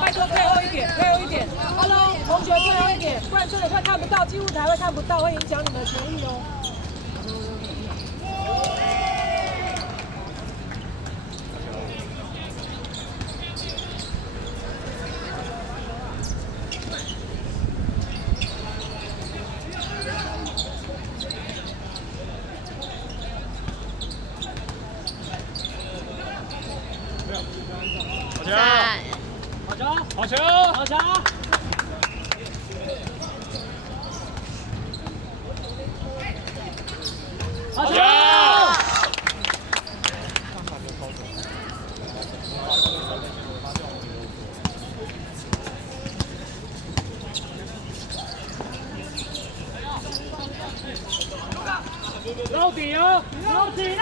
拜托退后一点，退后一点。Hello， 同学退后一点，不然这里会看不到，进舞台会看不到，会影响你们的权益哦。好球！好球！好球！到底哦！到底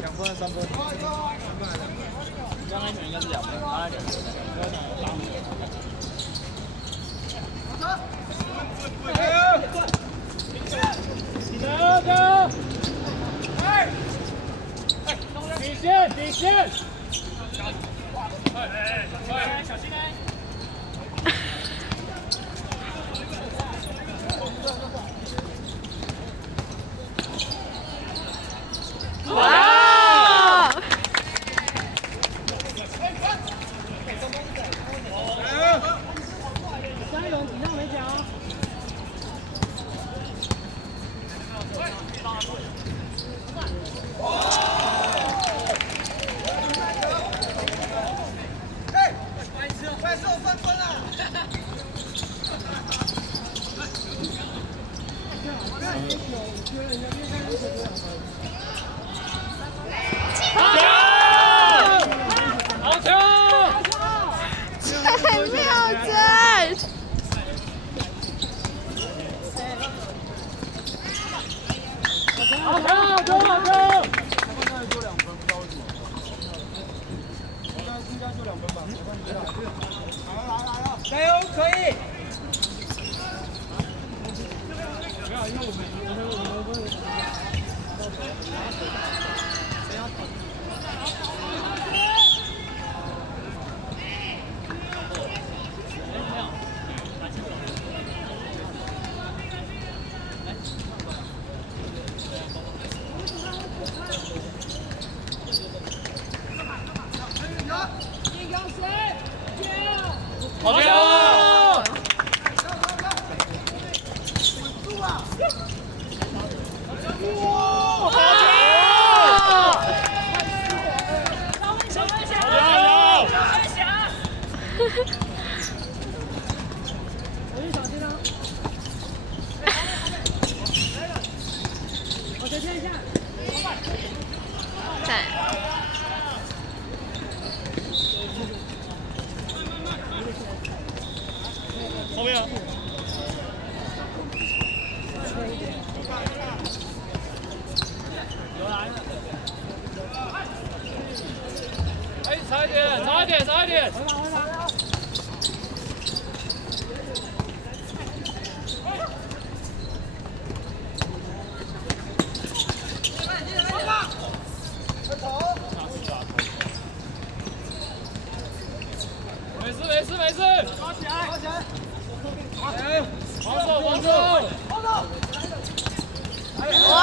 ！2分3分，刚才应该是2分，他2分。底线！小心哎！哇！加油，你让没讲。快送3分了！好球！太妙真！好球！就2分，不知道为什么。应该就2分吧？来了！加油，可以！不要，因为我们。好球！在。后面。哎，差一点，差一点，差一点。没事，抓起来，抓起来，防守，防守，防守！哇！